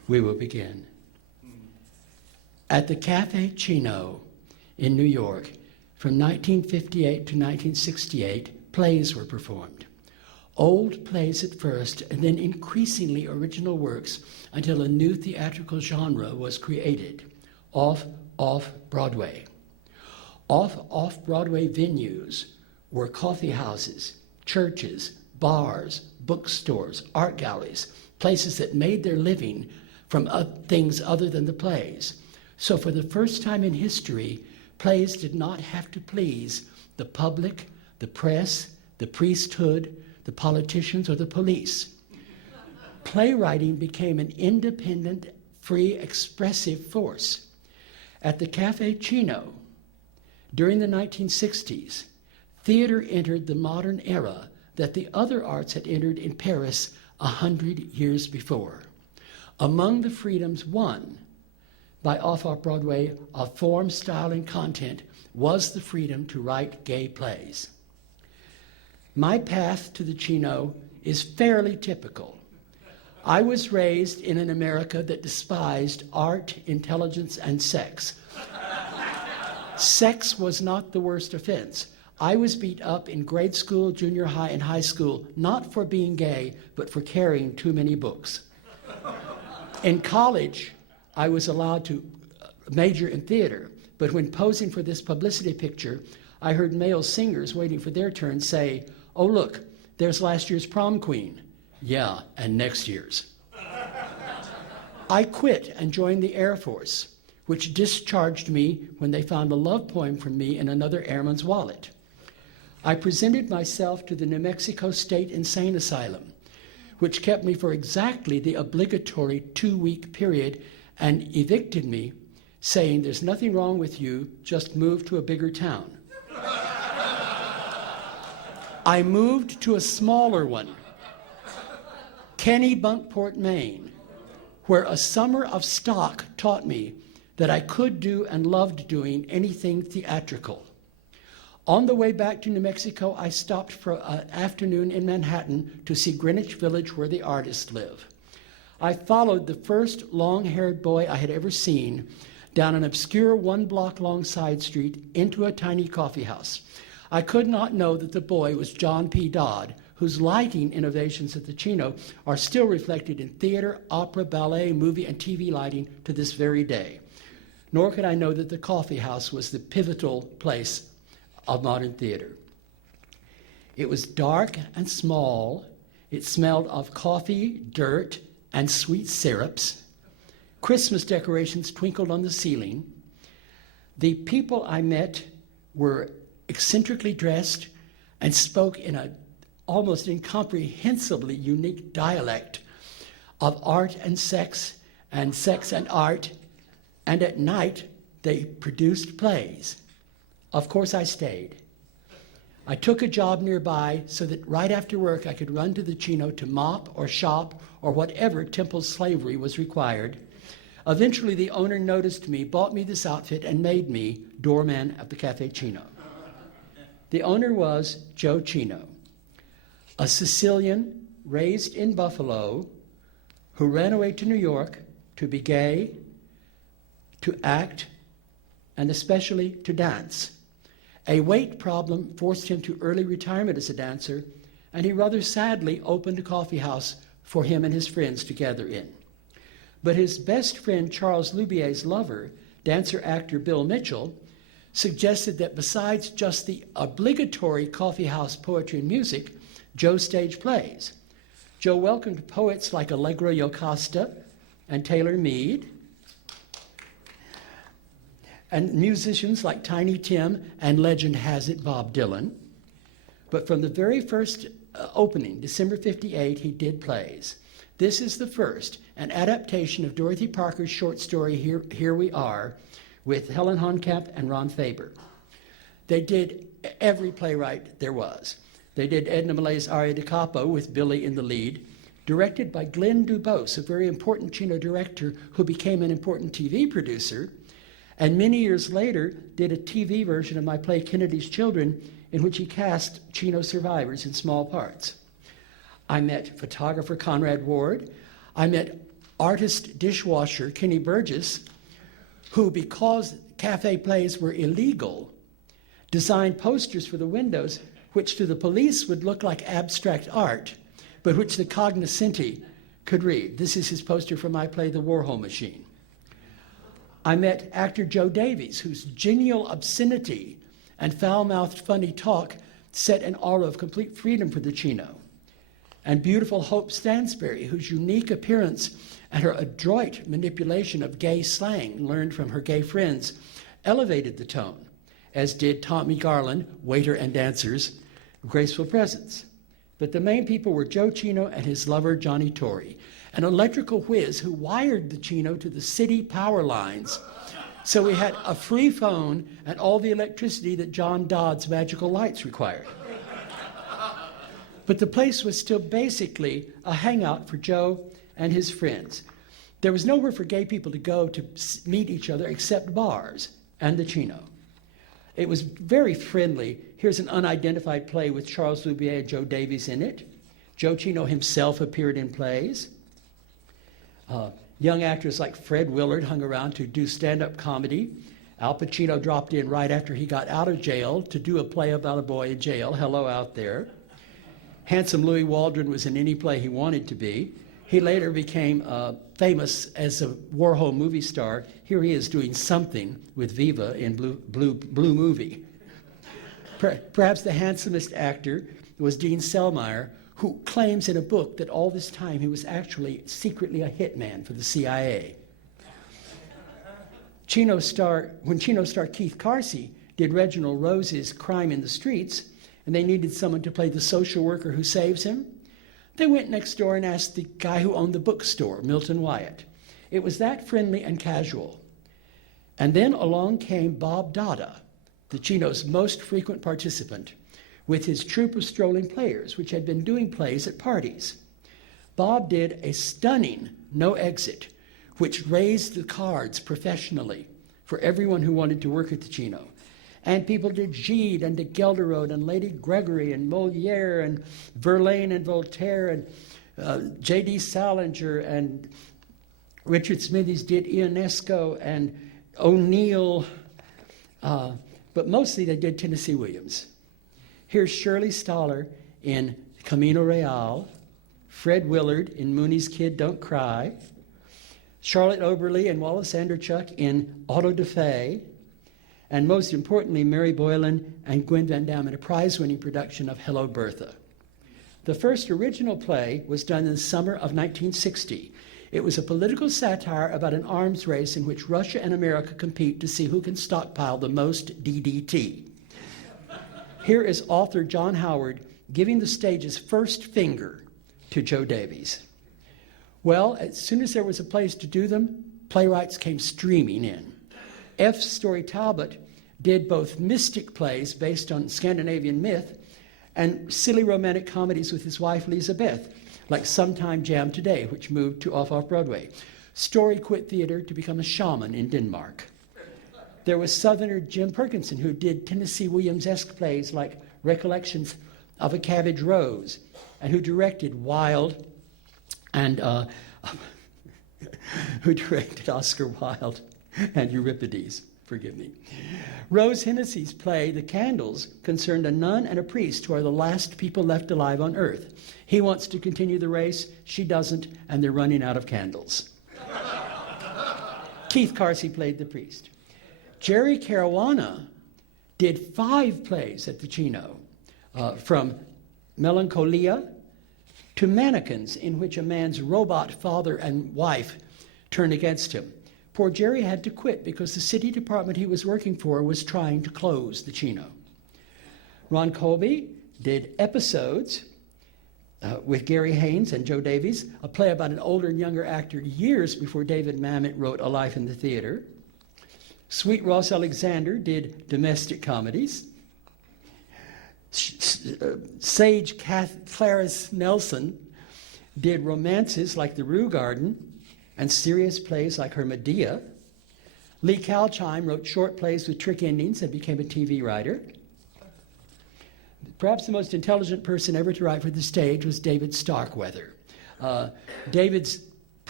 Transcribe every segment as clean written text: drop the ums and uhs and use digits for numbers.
We will begin. At the CAFFE CINO in New York, from 1958 to 1968, plays were performed. Old plays at first, and then increasingly original works until a new theatrical genre was created, Off-Off Broadway. Off-Off Broadway venues were coffee houses, churches, bars, bookstores, art galleries, places that made their living from things other than the plays. So for the first time in history, plays did not have to please the public, the press, the priesthood, the politicians, or the police. Playwriting became an independent, free, expressive force. At the CAFFE CINO, during the 1960s, theater entered the modern era that the other arts had entered in Paris 100 years before. Among the freedoms won by Off-Off Broadway of form, style, and content was the freedom to write gay plays. My path to the Cino is fairly typical. I was raised in an America that despised art, intelligence, and sex. Sex was not the worst offense. I was beat up in grade school, junior high, and high school, not for being gay, but for carrying too many books. In college, I was allowed to major in theater, but when posing for this publicity picture, I heard male singers waiting for their turn say, "Oh, look, there's last year's prom queen." "Yeah, and next year's." I quit and joined the Air Force, which discharged me when they found a love poem from me in another airman's wallet. I presented myself to the New Mexico State Insane Asylum, which kept me for exactly the obligatory 2-week period and evicted me, saying, "There's nothing wrong with you, just move to a bigger town." I moved to a smaller one, Kennebunkport, Maine, where a summer of stock taught me that I could do and loved doing anything theatrical. On the way back to New Mexico, I stopped for an afternoon in Manhattan to see Greenwich Village, where the artists live. I followed the first long-haired boy I had ever seen down an obscure 1-block-long side street into a tiny coffee house. I could not know that the boy was John P. Dodd, whose lighting innovations at the Cino are still reflected in theater, opera, ballet, movie, and TV lighting to this very day. Nor could I know that the coffee house was the pivotal place of modern theater. It was dark and small. It smelled of coffee, dirt, and sweet syrups. Christmas decorations twinkled on the ceiling. The people I met were eccentrically dressed and spoke in an almost incomprehensibly unique dialect of art and sex and art. And at night, they produced plays. Of course, I stayed. I took a job nearby so that right after work I could run to the Cino to mop or shop or whatever temple slavery was required. Eventually, the owner noticed me, bought me this outfit, and made me doorman at the CAFFE CINO. The owner was Joe Cino, a Sicilian raised in Buffalo who ran away to New York to be gay, to act, and especially to dance. A weight problem forced him to early retirement as a dancer, and he rather sadly opened a coffee house for him and his friends to gather in. But his best friend, Charles Loubier's lover, dancer-actor Bill Mitchell, suggested that besides just the obligatory coffee house poetry and music, Joe staged plays. Joe welcomed poets like Allegra Yocasta and Taylor Mead, and musicians like Tiny Tim and legend has it Bob Dylan. But from the very first opening, December 58, he did plays. This is the first, an adaptation of Dorothy Parker's short story, Here We Are, with Helen Honkamp and Ron Faber. They did every playwright there was. They did Edna Malay's Aria da Capo with Billy in the lead, directed by Glenn Dubose, a very important Cino director who became an important TV producer, and many years later did a TV version of my play Kennedy's Children, in which he cast Cino survivors in small parts. I met photographer Conrad Ward. I met artist dishwasher Kenny Burgess, who, because cafe plays were illegal, designed posters for the windows which to the police would look like abstract art, but which the cognoscenti could read. This is his poster for my play, The Warhol Machine. I met actor Joe Davies, whose genial obscenity and foul-mouthed funny talk set an aura of complete freedom for the Cino. And beautiful Hope Stansberry, whose unique appearance and her adroit manipulation of gay slang learned from her gay friends elevated the tone, as did Tommy Garland, waiter and dancers, graceful presence. But the main people were Joe Cino and his lover, Johnny Torrey, an electrical whiz who wired the Cino to the city power lines. So we had a free phone and all the electricity that John Dodd's magical lights required. But the place was still basically a hangout for Joe and his friends. There was nowhere for gay people to go to meet each other except bars and the Cino. It was very friendly. Here's an unidentified play with Charles Loubier and Joe Davies in it. Joe Cino himself appeared in plays. Young actors like Fred Willard hung around to do stand-up comedy. Al Pacino dropped in right after he got out of jail to do a play about a boy in jail, Hello Out There. Handsome Louis Waldron was in any play he wanted to be. He later became famous as a Warhol movie star. Here he is doing something with Viva in Blue Movie. Perhaps the handsomest actor was Dean Selmayr, who claims in a book that all this time he was actually secretly a hitman for the CIA. When Cino star Keith Carsey did Reginald Rose's Crime in the Streets, and they needed someone to play the social worker who saves him, they went next door and asked the guy who owned the bookstore, Milton Wyatt. It was that friendly and casual. And then along came Bob Dada, the Cino's most frequent participant, with his troupe of strolling players, which had been doing plays at parties. Bob did a stunning No Exit, which raised the cards professionally for everyone who wanted to work at the Cino. And people did Gide and de Gelderode and Lady Gregory and Molière and Verlaine and Voltaire and J.D. Salinger and Richard Smithies did Ionesco and O'Neill, but mostly they did Tennessee Williams. Here's Shirley Stoller in Camino Real, Fred Willard in Mooney's Kid Don't Cry, Charlotte Oberly and Wallace Anderchuk in Auto da Fe, and most importantly, Mary Boylan and Gwen Van Damme in a prize-winning production of Hello, Bertha. The first original play was done in the summer of 1960. It was a political satire about an arms race in which Russia and America compete to see who can stockpile the most DDT. Here is author John Howard giving the stage's first finger to Joe Davies. Well, as soon as there was a place to do them, playwrights came streaming in. F. Story Talbot did both mystic plays based on Scandinavian myth and silly romantic comedies with his wife Lisa Beth, like Sometime Jam Today, which moved to Off-Off Broadway. Story quit theater to become a shaman in Denmark. There was Southerner Jim Perkinson, who did Tennessee Williams-esque plays like Recollections of a Cabbage Rose, and who directed Wilde and who directed Oscar Wilde and Euripides, forgive me. Rose Hennessy's play, The Candles, concerned a nun and a priest who are the last people left alive on earth. He wants to continue the race, she doesn't, and they're running out of candles. Keith Carsey played the priest. Jerry Caruana did 5 plays at the Cino, from Melancholia to Mannequins, in which a man's robot father and wife turn against him. Poor Jerry had to quit because the city department he was working for was trying to close the Cino. Ron Colby did Episodes with Gary Haynes and Joe Davies, a play about an older and younger actor years before David Mamet wrote A Life in the Theater. Sweet Ross Alexander did domestic comedies. Sage Clarice Nelson did romances like The Rue Garden and serious plays like her Medea. Lee Kalchheim wrote short plays with trick endings and became a TV writer. Perhaps the most intelligent person ever to write for the stage was David Starkweather. David's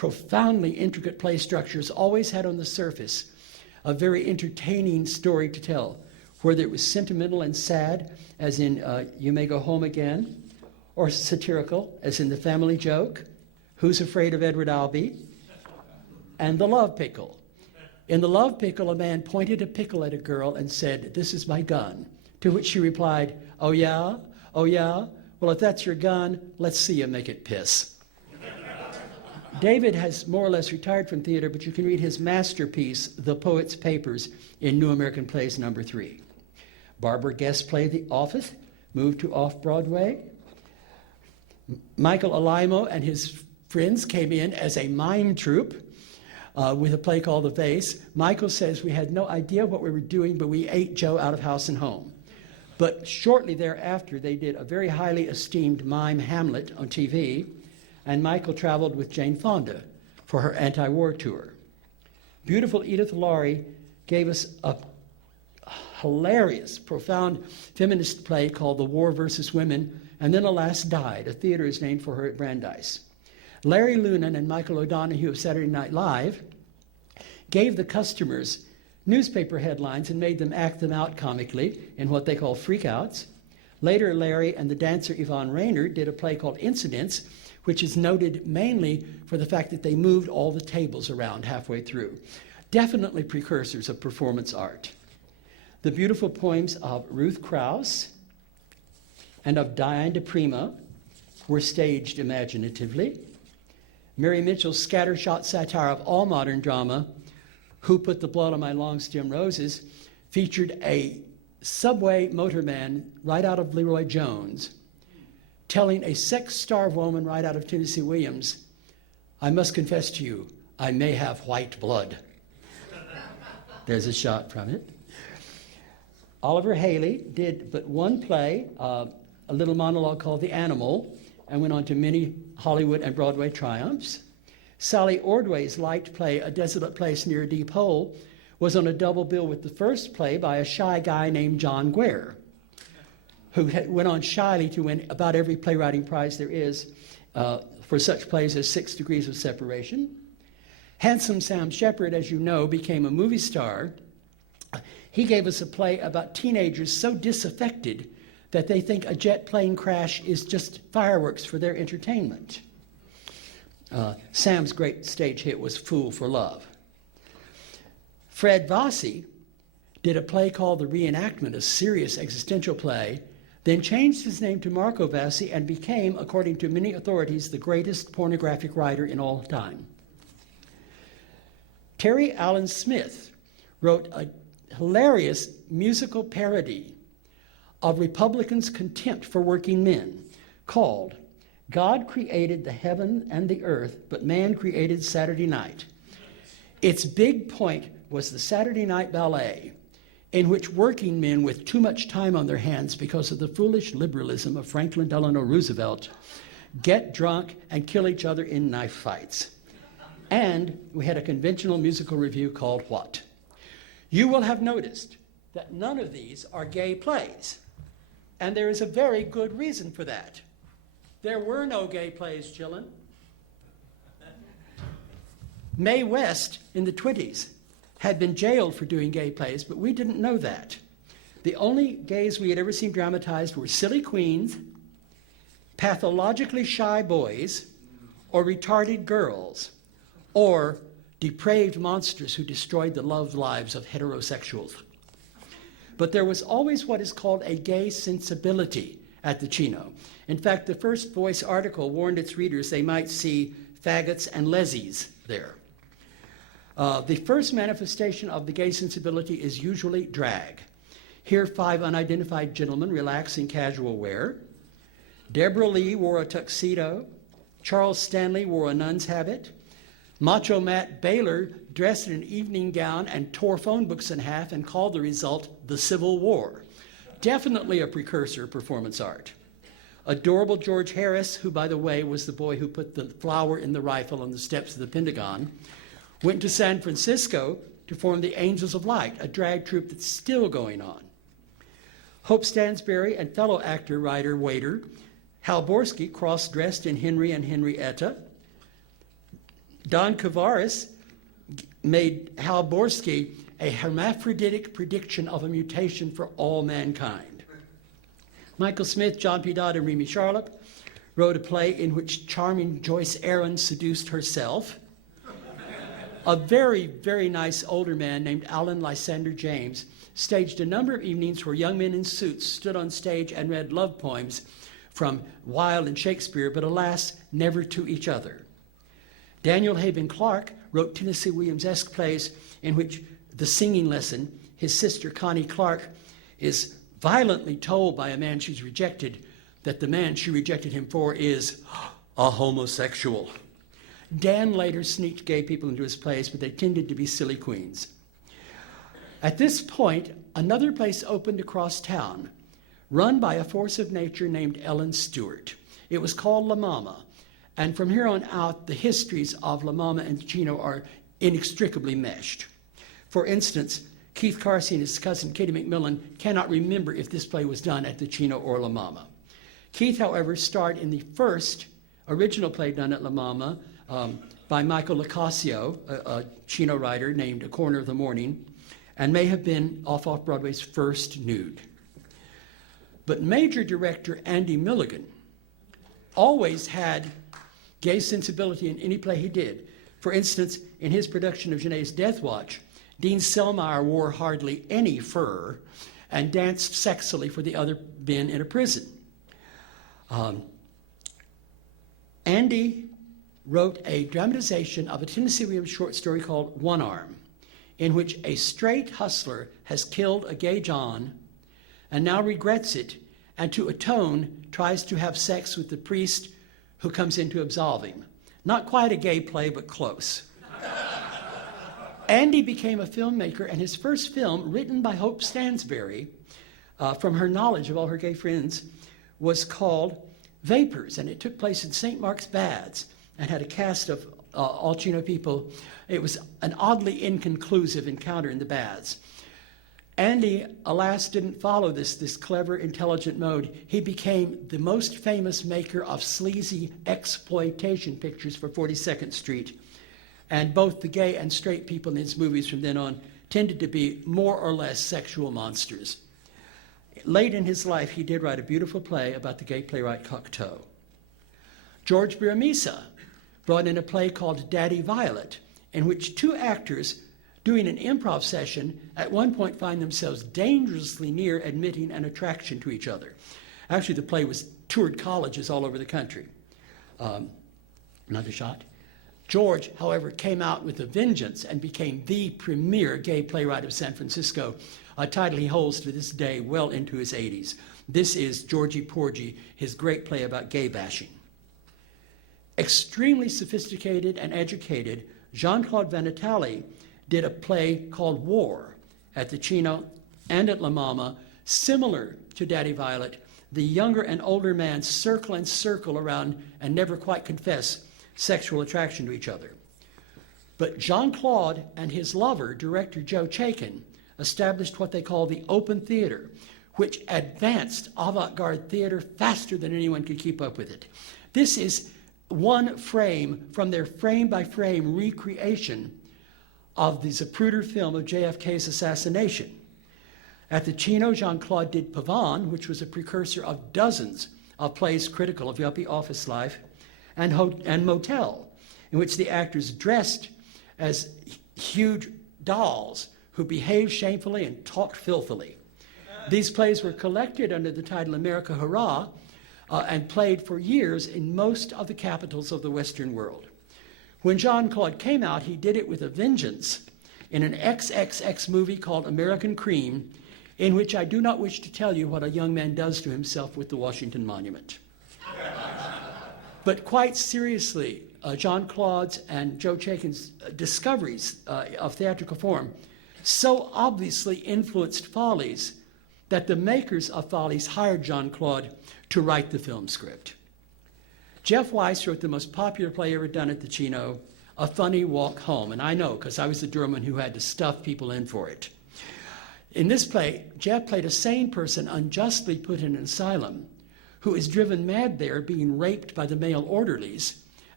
profoundly intricate play structures always had on the surface a very entertaining story to tell, whether it was sentimental and sad, as in You May Go Home Again, or satirical, as in The Family Joke, Who's Afraid of Edward Albee, and The Love Pickle. In The Love Pickle, a man pointed a pickle at a girl and said, "This is my gun," to which she replied, "Oh yeah? Oh yeah? Well, if that's your gun, let's see you make it piss." David has more or less retired from theater, but you can read his masterpiece, The Poet's Papers, in New American Plays number 3. Barbara Guest played The Office, moved to Off-Broadway. Michael Alaimo and his friends came in as a mime troupe with a play called The Vase. Michael says, "We had no idea what we were doing, but we ate Joe out of house and home." But shortly thereafter, they did a very highly esteemed mime Hamlet on TV, and Michael traveled with Jane Fonda for her anti-war tour. Beautiful Edith Laurie gave us a hilarious, profound feminist play called The War Versus Women, and then alas died. A theater is named for her at Brandeis. Larry Lunan and Michael O'Donoghue of Saturday Night Live gave the customers newspaper headlines and made them act them out comically in what they call freakouts. Later, Larry and the dancer Yvonne Rainer did a play called Incidents, which is noted mainly for the fact that they moved all the tables around halfway through. Definitely precursors of performance art. The beautiful poems of Ruth Krauss and of Diane de Prima were staged imaginatively. Mary Mitchell's scattershot satire of all modern drama, Who Put the Blood on My Long Stem Roses, featured a subway motorman right out of Leroy Jones, telling a sex-starved woman right out of Tennessee Williams, "I must confess to you, I may have white blood." There's a shot from it. Oliver Haley did but one play, a little monologue called The Animal, and went on to many Hollywood and Broadway triumphs. Sally Ordway's light play, A Desolate Place Near a Deep Hole, was on a double bill with the first play by a shy guy named John Guare, who went on shyly to win about every playwriting prize there is for such plays as 6 Degrees of Separation. Handsome Sam Shepard, as you know, became a movie star. He gave us a play about teenagers so disaffected that they think a jet plane crash is just fireworks for their entertainment. Sam's great stage hit was Fool for Love. Fred Vassi did a play called The Reenactment, a serious existential play, then changed his name to Marco Vassi and became, according to many authorities, the greatest pornographic writer in all time. Terry Allen Smith wrote a hilarious musical parody of Republicans' contempt for working men called God Created the Heaven and the Earth, but Man Created Saturday Night. Its big point was the Saturday Night Ballet, in which working men with too much time on their hands because of the foolish liberalism of Franklin Delano Roosevelt get drunk and kill each other in knife fights. And we had a conventional musical review called What? You will have noticed that none of these are gay plays. And there is a very good reason for that. There were no gay plays, Chillin. Mae West in the 20s had been jailed for doing gay plays, but we didn't know that. The only gays we had ever seen dramatized were silly queens, pathologically shy boys, or retarded girls, or depraved monsters who destroyed the love lives of heterosexuals. But there was always what is called a gay sensibility at the Cino. In fact, the first Voice article warned its readers they might see faggots and lessies there. The first manifestation of the gay sensibility is usually drag. Here, 5 unidentified gentlemen relax in casual wear. Deborah Lee wore a tuxedo. Charles Stanley wore a nun's habit. Macho Matt Baylor dressed in an evening gown and tore phone books in half and called the result the Civil War. Definitely a precursor of performance art. Adorable George Harris, who, by the way, was the boy who put the flower in the rifle on the steps of the Pentagon, went to San Francisco to form the Angels of Light, a drag troupe that's still going on. Hope Stansbury and fellow actor, writer, waiter Hal Borsky cross-dressed in Henry and Henrietta. Don Kavaris made Hal Borsky a hermaphroditic prediction of a mutation for all mankind. Michael Smith, John P. Dodd, and Remy Charlotte wrote a play in which charming Joyce Aaron seduced herself. A very, very nice older man named Alan Lysander James staged a number of evenings where young men in suits stood on stage and read love poems from Wilde and Shakespeare, but alas, never to each other. Daniel Haben Clark wrote Tennessee Williams-esque plays in which the singing lesson, his sister Connie Clark is violently told by a man she's rejected that the man she rejected him for is a homosexual. Dan later sneaked gay people into his plays, but they tended to be silly queens. At this point, another place opened across town, run by a force of nature named Ellen Stewart. It was called La Mama, and from here on out, the histories of La Mama and Cino are inextricably meshed. For instance, Keith Carsey and his cousin Kitty McMillan cannot remember if this play was done at the Cino or La Mama. Keith, however, starred in the first original play done at La Mama by Michael Locascio, a Cino writer named A Corner of the Morning, and may have been Off-Off Broadway's first nude. But major director Andy Milligan always had gay sensibility in any play he did. For instance, in his production of Genet's Death Watch, Dean Selmayr wore hardly any fur and danced sexily for the other men in a prison. Andy wrote a dramatization of a Tennessee Williams short story called One Arm, in which a straight hustler has killed a gay John and now regrets it, and to atone tries to have sex with the priest who comes in to absolve him. Not quite a gay play, but close. Andy became a filmmaker, and his first film, written by Hope Stansbury, from her knowledge of all her gay friends, was called Vapors, and it took place in St. Mark's Baths and had a cast of all Cino people. It was an oddly inconclusive encounter in the baths. Andy, alas, didn't follow this clever, intelligent mode. He became the most famous maker of sleazy exploitation pictures for 42nd Street. And both the gay and straight people in his movies from then on tended to be more or less sexual monsters. Late in his life, he did write a beautiful play about the gay playwright Cocteau. George Biramisa brought in a play called Daddy Violet, in which two actors doing an improv session at one point find themselves dangerously near admitting an attraction to each other. Actually, the play was toured colleges all over the country. Another shot. George, however, came out with a vengeance and became the premier gay playwright of San Francisco, a title he holds to this day well into his 80s. This is Georgie Porgy, his great play about gay bashing. Extremely sophisticated and educated, Jean-Claude Van Natale did a play called War at the Cino and at La Mama, similar to Daddy Violet. The younger and older man circle and circle around and never quite confess sexual attraction to each other. But Jean-Claude and his lover, director Joe Chaikin, established what they call the open theater, which advanced avant-garde theater faster than anyone could keep up with it. This is one frame from their frame-by-frame recreation of the Zapruder film of JFK's assassination. At the Cino, Jean-Claude did Pavane, which was a precursor of dozens of plays critical of yuppie office life, and Motel, in which the actors dressed as huge dolls who behaved shamefully and talked filthily. These plays were collected under the title America Hurrah and played for years in most of the capitals of the Western world. When Jean-Claude came out, he did it with a vengeance in an XXX movie called American Cream, in which I do not wish to tell you what a young man does to himself with the Washington Monument. But quite seriously, Jean-Claude's and Joe Chaikin's discoveries of theatrical form so obviously influenced Follies that the makers of Follies hired Jean-Claude to write the film script. Jeff Weiss wrote the most popular play ever done at the Cino, A Funny Walk Home, and I know because I was the doorman who had to stuff people in for it. In this play, Jeff played a sane person unjustly put in an asylum who is driven mad there being raped by the male orderlies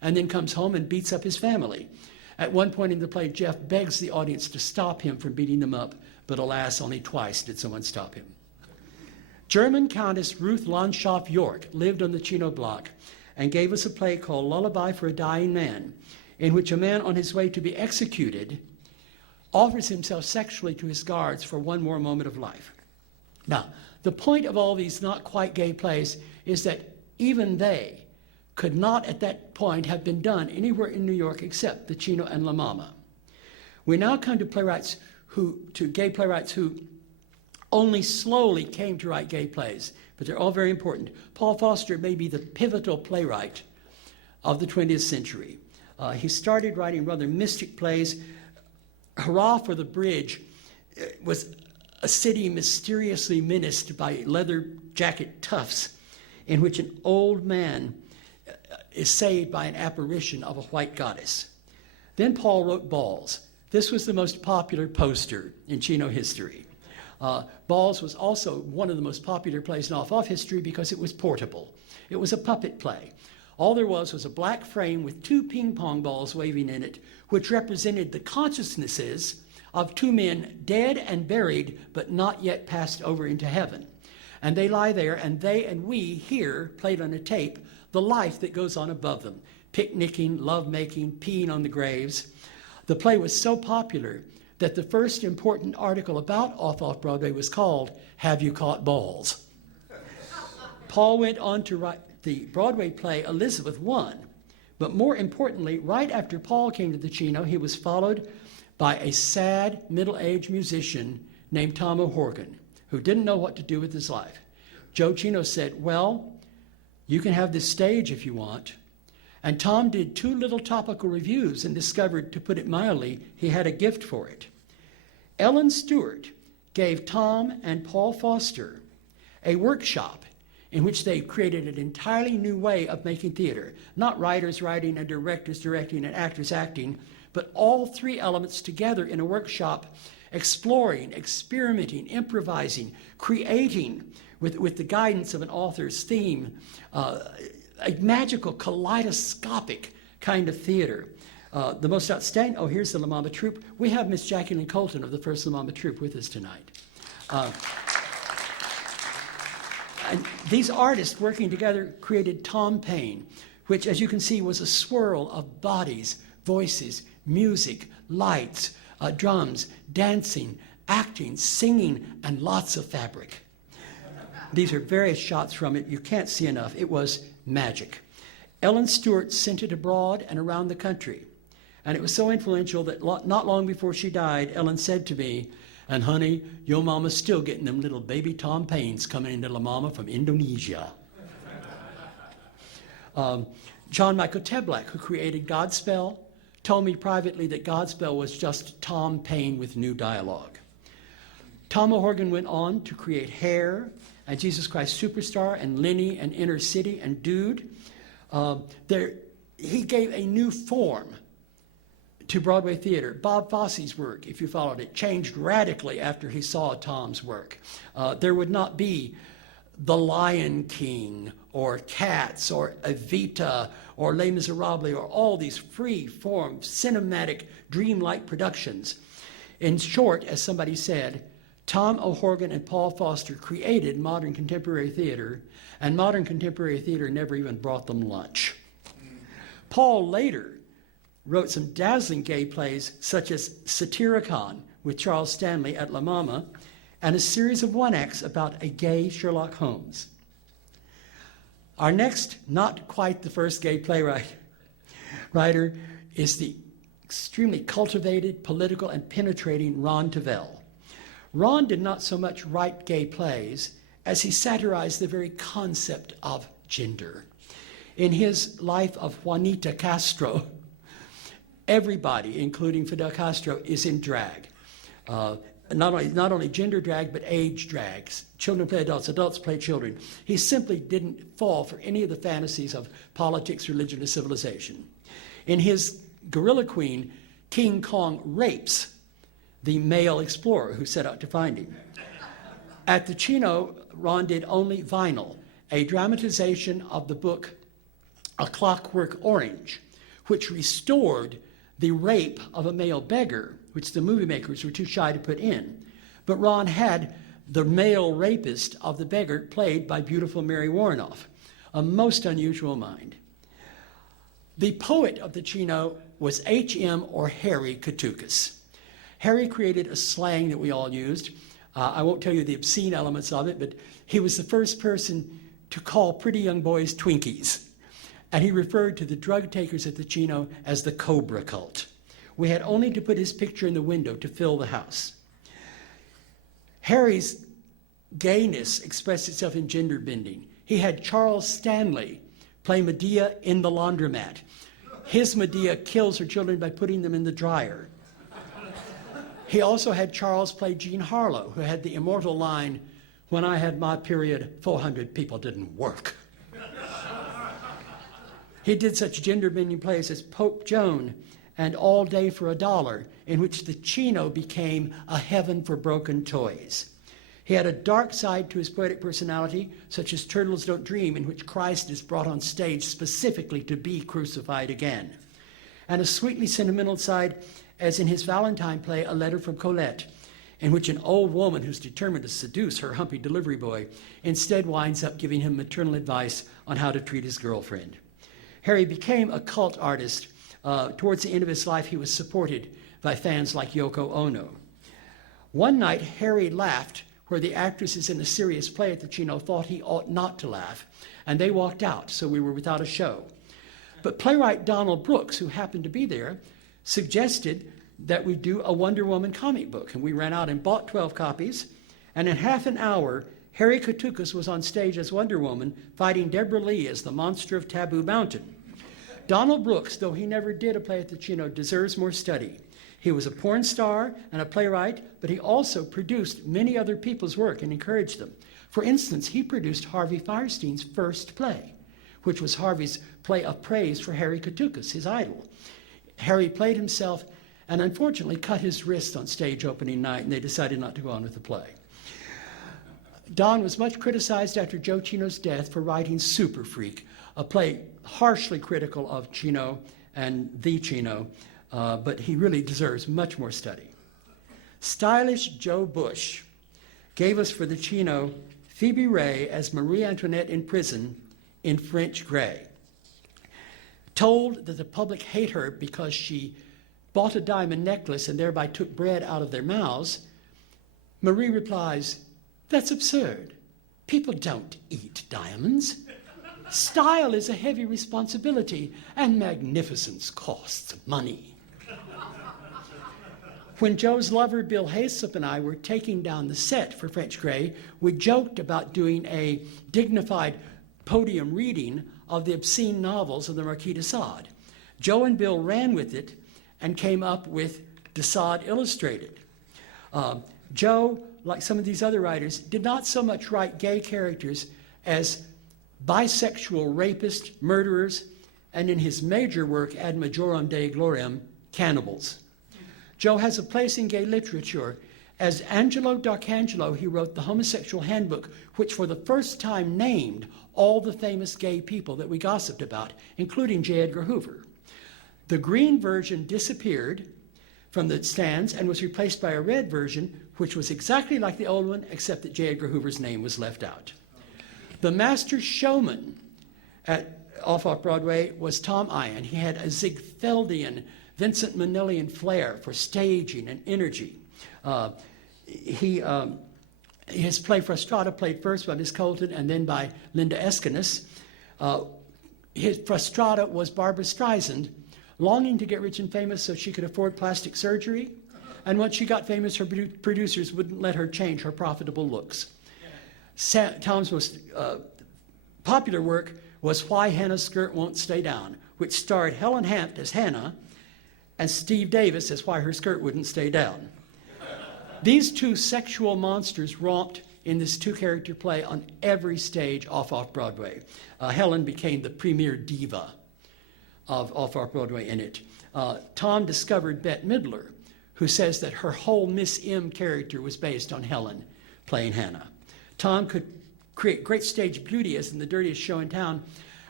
and then comes home and beats up his family. At one point in the play, Jeff begs the audience to stop him from beating them up, but alas, only twice did someone stop him. German Countess Ruth Landschaft York lived on the Cino block and gave us a play called Lullaby for a Dying Man, in which a man on his way to be executed offers himself sexually to his guards for one more moment of life. Now, the point of all these not quite gay plays is that even they could not at that point have been done anywhere in New York except the Cino and La Mama. We now come to gay playwrights who only slowly came to write gay plays, but they're all very important. Paul Foster may be the pivotal playwright of the 20th century. He started writing rather mystic plays. Hurrah for the Bridge was a city mysteriously menaced by leather jacket toughs, in which an old man is saved by an apparition of a white goddess. Then Paul wrote Balls. This was the most popular poster in Cino history. Balls was also one of the most popular plays in Off-Off history because it was portable. It was a puppet play. All there was a black frame with 2 ping pong balls waving in it, which represented the consciousnesses of 2 men dead and buried, but not yet passed over into heaven. And they lie there, and they and we hear, played on a tape, the life that goes on above them, picnicking, lovemaking, peeing on the graves. The play was so popular that the first important article about Off-Off Broadway was called, Have You Caught Balls? Paul went on to write the Broadway play Elizabeth I, but more importantly, right after Paul came to the Cino, he was followed by a sad middle-aged musician named Tom O'Horgan, who didn't know what to do with his life. Joe Cino said, well, you can have this stage if you want. And Tom did 2 little topical reviews and discovered, to put it mildly, he had a gift for it. Ellen Stewart gave Tom and Paul Foster a workshop in which they created an entirely new way of making theater. Not writers writing and directors directing and actors acting, but all 3 elements together in a workshop, exploring, experimenting, improvising, creating with the guidance of an author's theme, a magical, kaleidoscopic kind of theater. The most outstanding, here's the La Mama troupe. We have Miss Jacqueline Colton of the first La Mama troupe with us tonight. And these artists working together created Tom Paine, which, as you can see, was a swirl of bodies, voices, music, lights, drums, dancing, acting, singing, and lots of fabric. These are various shots from it. You can't see enough. It was magic. Ellen Stewart sent it abroad and around the country. And it was so influential that not long before she died, Ellen said to me, and honey, your mama's still getting them little baby Tom Paines coming into La Mama from Indonesia. John Michael Teblak, who created Godspell, told me privately that Godspell was just Tom Paine with new dialogue. Tom O'Horgan went on to create Hair and Jesus Christ Superstar and Lenny and Inner City and Dude. He gave a new form to Broadway theater. Bob Fosse's work, if you followed it, changed radically after he saw Tom's work. There would not be The Lion King or Cats or Evita or Les Miserables or all these free-form, cinematic, dreamlike productions. In short, as somebody said, Tom O'Horgan and Paul Foster created modern contemporary theater, and modern contemporary theater never even brought them lunch. Paul later wrote some dazzling gay plays such as Satyricon with Charles Stanley at La Mama, and a series of one-acts about a gay Sherlock Holmes. Our next, not quite the first gay writer, is the extremely cultivated, political, and penetrating Ron Tavel. Ron did not so much write gay plays as he satirized the very concept of gender. In his Life of Juanita Castro, everybody, including Fidel Castro, is in drag. Not only gender drag, but age drags. Children play adults, adults play children. He simply didn't fall for any of the fantasies of politics, religion, or civilization. In his Gorilla Queen, King Kong rapes the male explorer who set out to find him. At the Cino, Ron did only Vinyl, a dramatization of the book A Clockwork Orange, which restored the rape of a male beggar, which the movie makers were too shy to put in. But Ron had the male rapist of the beggar played by beautiful Mary Warrenoff, a most unusual mind. The poet of the Cino was H.M. or Harry Koutoukas. Harry created a slang that we all used. I won't tell you the obscene elements of it, but he was the first person to call pretty young boys Twinkies. And he referred to the drug takers at the Cino as the Cobra Cult. We had only to put his picture in the window to fill the house. Harry's gayness expressed itself in gender bending. He had Charles Stanley play Medea in The Laundromat. His Medea kills her children by putting them in the dryer. He also had Charles play Jean Harlow, who had the immortal line, "When I had my period, 400 people didn't work." He did such gender-bending plays as Pope Joan and All Day for a Dollar, in which the Cino became a heaven for broken toys. He had a dark side to his poetic personality, such as Turtles Don't Dream, in which Christ is brought on stage specifically to be crucified again. And a sweetly sentimental side, as in his Valentine play, A Letter from Colette, in which an old woman who's determined to seduce her humpy delivery boy instead winds up giving him maternal advice on how to treat his girlfriend. Harry became a cult artist. Towards the end of his life, he was supported by fans like Yoko Ono. One night, Harry laughed where the actresses in a serious play at the Cino thought he ought not to laugh, and they walked out, so we were without a show. But playwright Donald Brooks, who happened to be there, suggested that we do a Wonder Woman comic book, and we ran out and bought 12 copies, and in half an hour, Harry Koutoukas was on stage as Wonder Woman, fighting Deborah Lee as the monster of Taboo Mountain. Donald Brooks, though he never did a play at the Cino, deserves more study. He was a porn star and a playwright, but he also produced many other people's work and encouraged them. For instance, he produced Harvey Fierstein's first play, which was Harvey's play of praise for Harry Koutoukas, his idol. Harry played himself and unfortunately cut his wrist on stage opening night, and they decided not to go on with the play. Don was much criticized after Joe Cino's death for writing Super Freak, a play harshly critical of Cino and the Cino, but he really deserves much more study. Stylish Joe Bush gave us for the Cino Phoebe Ray as Marie Antoinette in prison in French Grey. Told that the public hate her because she bought a diamond necklace and thereby took bread out of their mouths, Marie replies, "That's absurd. People don't eat diamonds. Style is a heavy responsibility, and magnificence costs money." When Joe's lover, Bill Haslip, and I were taking down the set for French Grey, we joked about doing a dignified podium reading of the obscene novels of the Marquis de Sade. Joe and Bill ran with it and came up with de Sade Illustrated. Joe, like some of these other writers, did not so much write gay characters as bisexual rapists, murderers, and in his major work, Ad Majorem Dei Gloriam, cannibals. Joe has a place in gay literature. As Angelo D'Arcangelo, he wrote the Homosexual Handbook, which for the first time named all the famous gay people that we gossiped about, including J. Edgar Hoover. The green version disappeared from the stands and was replaced by a red version, which was exactly like the old one, except that J. Edgar Hoover's name was left out. The master showman at Off-Off Broadway was Tom Eyen. He had a Ziegfeldian, Vincent Manilian flair for staging and energy. His play Frustrata, played first by Miss Colton and then by Linda Eskenes. His Frustrata was Barbara Streisand, longing to get rich and famous so she could afford plastic surgery. And once she got famous, her producers wouldn't let her change her profitable looks. Tom's most popular work was Why Hannah's Skirt Won't Stay Down, which starred Helen Hant as Hannah and Steve Davis as Why Her Skirt Wouldn't Stay Down. These two sexual monsters romped in this two-character play on every stage Off-Off Broadway. Helen became the premier diva of Off-Off Broadway in it. Tom discovered Bette Midler, who says that her whole Miss M character was based on Helen playing Hannah. Tom could create great stage beauty, as in The Dirtiest Show in Town,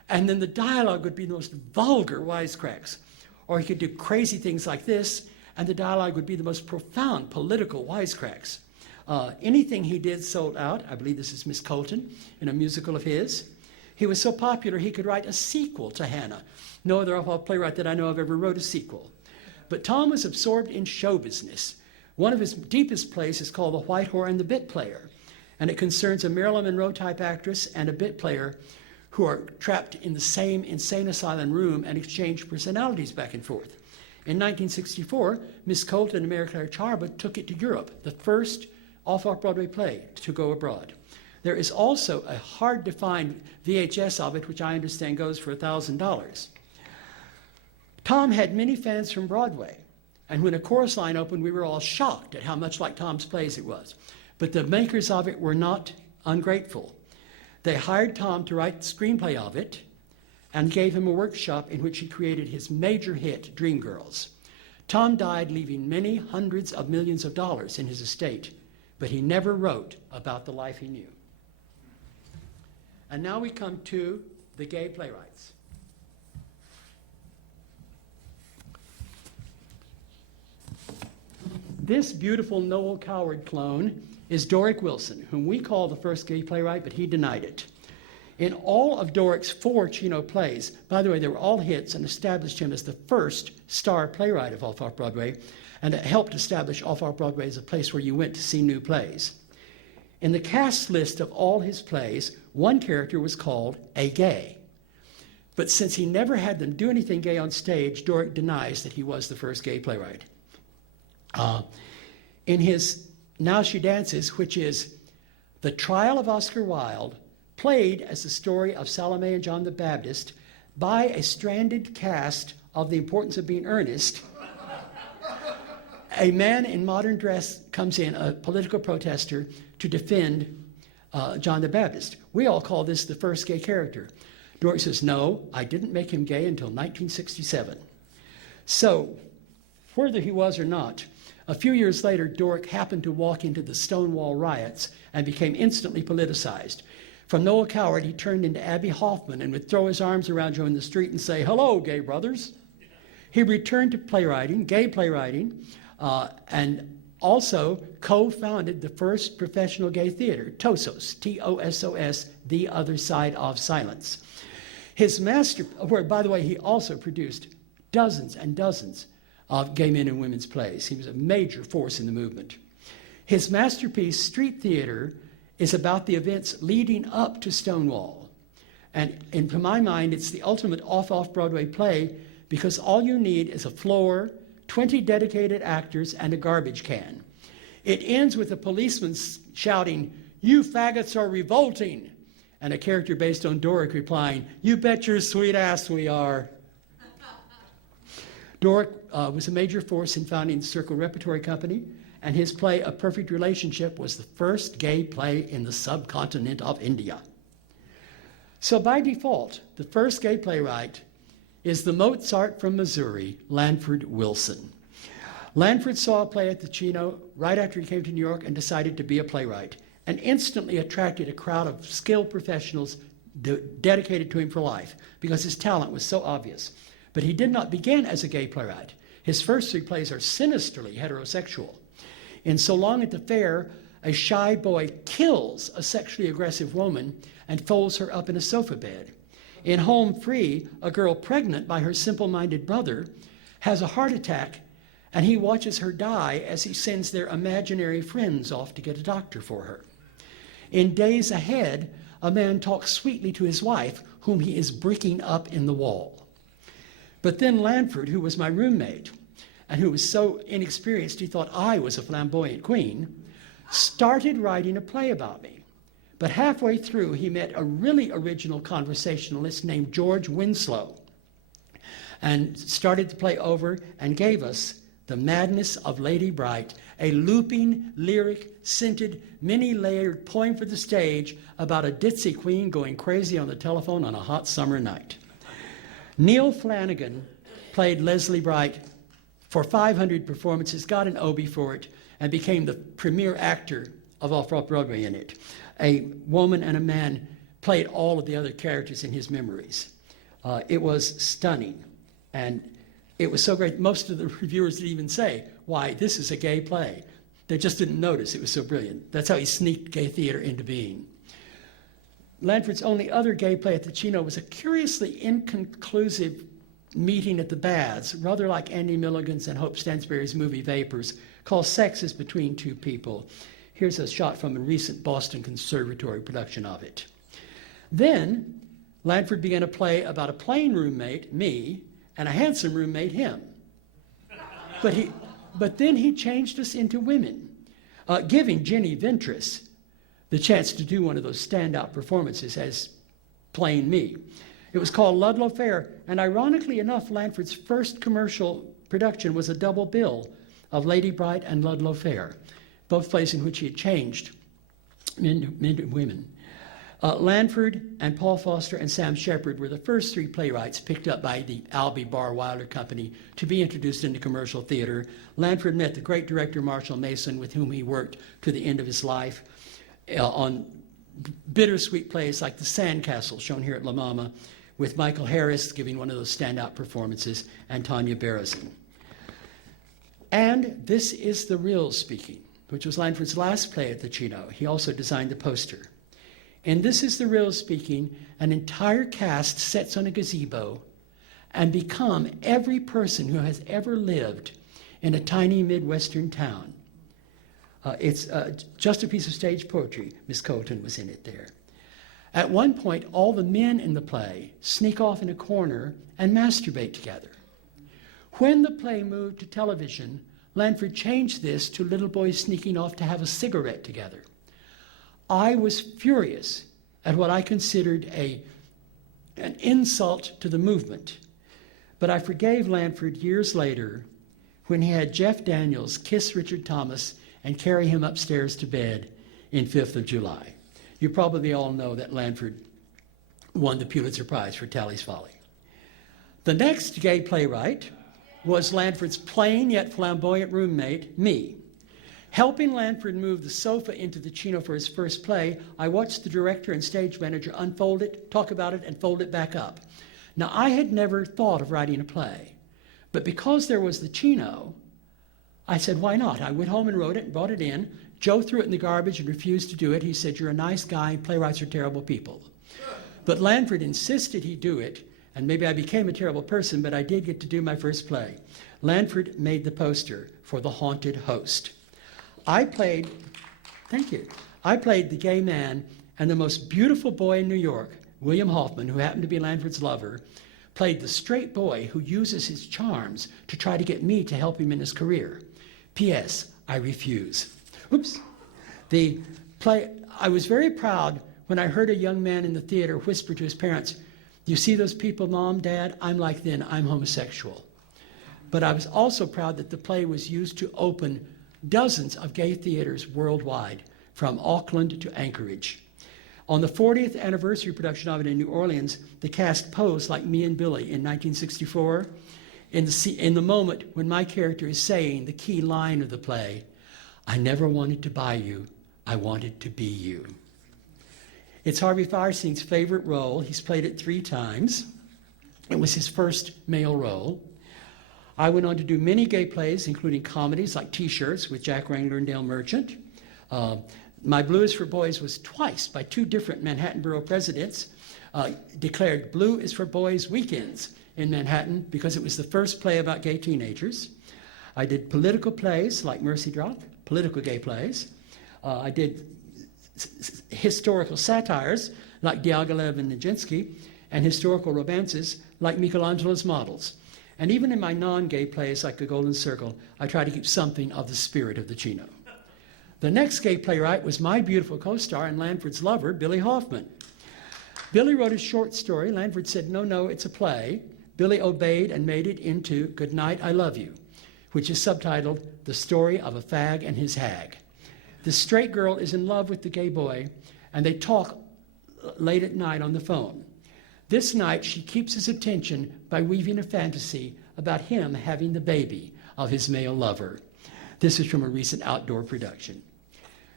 And then the dialogue would be the most vulgar wisecracks. Or he could do crazy things like this, and the dialogue would be the most profound political wisecracks. Anything he did sold out. I believe this is Miss Colton in a musical of his. He was so popular he could write a sequel to Hannah. No other off-off playwright that I know of ever wrote a sequel. But Tom was absorbed in show business. One of his deepest plays is called The White Whore and the Bit Player, and it concerns a Marilyn Monroe-type actress and a bit player who are trapped in the same insane asylum room and exchange personalities back and forth. In 1964, Miss Colton and Mary Claire Charba took it to Europe, the first Off-Off Broadway play to go abroad. There is also a hard-to-find VHS of it, which I understand goes for $1,000. Tom had many fans from Broadway, and when a chorus line opened, we were all shocked at how much like Tom's plays it was. But the makers of it were not ungrateful. They hired Tom to write the screenplay of it and gave him a workshop in which he created his major hit, Dreamgirls. Tom died leaving many hundreds of millions of dollars in his estate, but he never wrote about the life he knew. And now we come to the gay playwrights. This beautiful Noel Coward clone is Doric Wilson, whom we call the first gay playwright, but he denied it. In all of Doric's 4 Cino plays, by the way, they were all hits and established him as the first star playwright of Off-Off Broadway, and it helped establish Off-Off Broadway as a place where you went to see new plays. In the cast list of all his plays, one character was called a gay. But since he never had them do anything gay on stage, Doric denies that he was the first gay playwright. In his Now She Dances, which is the trial of Oscar Wilde, played as the story of Salome and John the Baptist by a stranded cast of The Importance of Being Earnest, a man in modern dress comes in, a political protester, to defend John the Baptist. We all call this the first gay character. Doric says, no, I didn't make him gay until 1967. So, whether he was or not, a few years later, Doric happened to walk into the Stonewall riots and became instantly politicized. From Noel Coward, he turned into Abby Hoffman and would throw his arms around you in the street and say, hello, gay brothers. He returned to playwriting, gay playwriting, and also co-founded the first professional gay theater, TOSOS, T-O-S-O-S, The Other Side of Silence. His master, where, by the way, he also produced dozens and dozens of gay men and women's plays. He was a major force in the movement. His masterpiece, Street Theater, is about the events leading up to Stonewall. And to my mind, it's the ultimate off-off Broadway play because all you need is a floor, 20 dedicated actors, and a garbage can. It ends with a policeman shouting, "You faggots are revolting," and a character based on Doric replying, "You bet your sweet ass we are." Doric was a major force in founding the Circle Repertory Company, and his play, A Perfect Relationship, was the first gay play in the subcontinent of India. So by default, the first gay playwright is the Mozart from Missouri, Lanford Wilson. Lanford saw a play at the Cino right after he came to New York and decided to be a playwright, and instantly attracted a crowd of skilled professionals dedicated to him for life because his talent was so obvious. But he did not begin as a gay playwright. His first 3 plays are sinisterly heterosexual. In So Long at the Fair, a shy boy kills a sexually aggressive woman and folds her up in a sofa bed. In Home Free, a girl pregnant by her simple-minded brother has a heart attack, and he watches her die as he sends their imaginary friends off to get a doctor for her. In Days Ahead, a man talks sweetly to his wife, whom he is bricking up in the wall. But then Lanford, who was my roommate, and who was so inexperienced he thought I was a flamboyant queen, started writing a play about me. But halfway through, he met a really original conversationalist named George Winslow and started the play over and gave us The Madness of Lady Bright, a looping, lyric, scented, many-layered poem for the stage about a ditzy queen going crazy on the telephone on a hot summer night. Neil Flanagan played Leslie Bright for 500 performances, got an Obie for it, and became the premier actor of Off-Off Broadway in it. A woman and a man played all of the other characters in his memories. It was stunning. And it was so great, most of the reviewers didn't even say, why, this is a gay play. They just didn't notice it was so brilliant. That's how he sneaked gay theater into being. Lanford's only other gay play at the Cino was a curiously inconclusive meeting at the Baths, rather like Andy Milligan's and Hope Stansbury's movie Vapors, called Sex is Between Two People. Here's a shot from a recent Boston Conservatory production of it. Then, Lanford began a play about a plain roommate, me, and a handsome roommate, him. But then he changed us into women, giving Jenny Ventris the chance to do one of those standout performances as plain me. It was called Ludlow Fair, and ironically enough, Lanford's first commercial production was a double bill of Lady Bright and Ludlow Fair, both plays in which he had changed men to women. Lanford and Paul Foster and Sam Shepard were the first three playwrights picked up by the Albee Barr Wilder Company to be introduced into commercial theater. Lanford met the great director Marshall Mason, with whom he worked to the end of his life on bittersweet plays like The Sandcastle, shown here at La Mama, with Michael Harris giving one of those standout performances, and Tanya Berezin. And This Is the Real Speaking, which was Lanford's last play at the Cino. He also designed the poster. In This Is the Real Speaking, an entire cast sits on a gazebo and become every person who has ever lived in a tiny Midwestern town. It's just a piece of stage poetry. Miss Colton was in it there. At one point, all the men in the play sneak off in a corner and masturbate together. When the play moved to television, Lanford changed this to little boys sneaking off to have a cigarette together. I was furious at what I considered an insult to the movement, but I forgave Lanford years later when he had Jeff Daniels kiss Richard Thomas and carry him upstairs to bed in 5th of July. You probably all know that Lanford won the Pulitzer Prize for Tally's Folly. The next gay playwright was Lanford's plain yet flamboyant roommate, me. Helping Lanford move the sofa into the Cino for his first play, I watched the director and stage manager unfold it, talk about it, and fold it back up. Now, I had never thought of writing a play, but because there was the Cino, I said, why not? I went home and wrote it and brought it in. Joe threw it in the garbage and refused to do it. He said, you're a nice guy, playwrights are terrible people. But Lanford insisted he do it, and maybe I became a terrible person, but I did get to do my first play. Lanford made the poster for The Haunted Host. I played the gay man, and the most beautiful boy in New York, William Hoffman, who happened to be Lanford's lover, played the straight boy who uses his charms to try to get me to help him in his career. P.S. I refuse. Oops. I was very proud when I heard a young man in the theater whisper to his parents, you see those people, Mom, Dad? I'm like them, I'm homosexual. But I was also proud that the play was used to open dozens of gay theaters worldwide, from Auckland to Anchorage. On the 40th anniversary production of it in New Orleans, the cast posed like me and Billy in 1964, in the moment when my character is saying the key line of the play, I never wanted to buy you, I wanted to be you. It's Harvey Fierstein's favorite role. He's played it 3 times. It was his first male role. I went on to do many gay plays, including comedies like T-Shirts with Jack Wrangler and Dale Merchant. My Blue is for Boys was twice by 2 different Manhattan borough presidents declared Blue is for Boys weekends in Manhattan because it was the first play about gay teenagers. I did political plays like Mercy Drop, political gay plays. I did historical satires like Diaghilev and Nijinsky, and historical romances like Michelangelo's Models. And even in my non-gay plays like The Golden Circle, I try to keep something of the spirit of the Cino. The next gay playwright was my beautiful co-star and Lanford's lover, Billy Hoffman. Billy wrote a short story. Lanford said, no, it's a play. Billy obeyed and made it into Good Night, I Love You, which is subtitled The Story of a Fag and His Hag. The straight girl is in love with the gay boy, and they talk late at night on the phone. This night, she keeps his attention by weaving a fantasy about him having the baby of his male lover. This is from a recent outdoor production.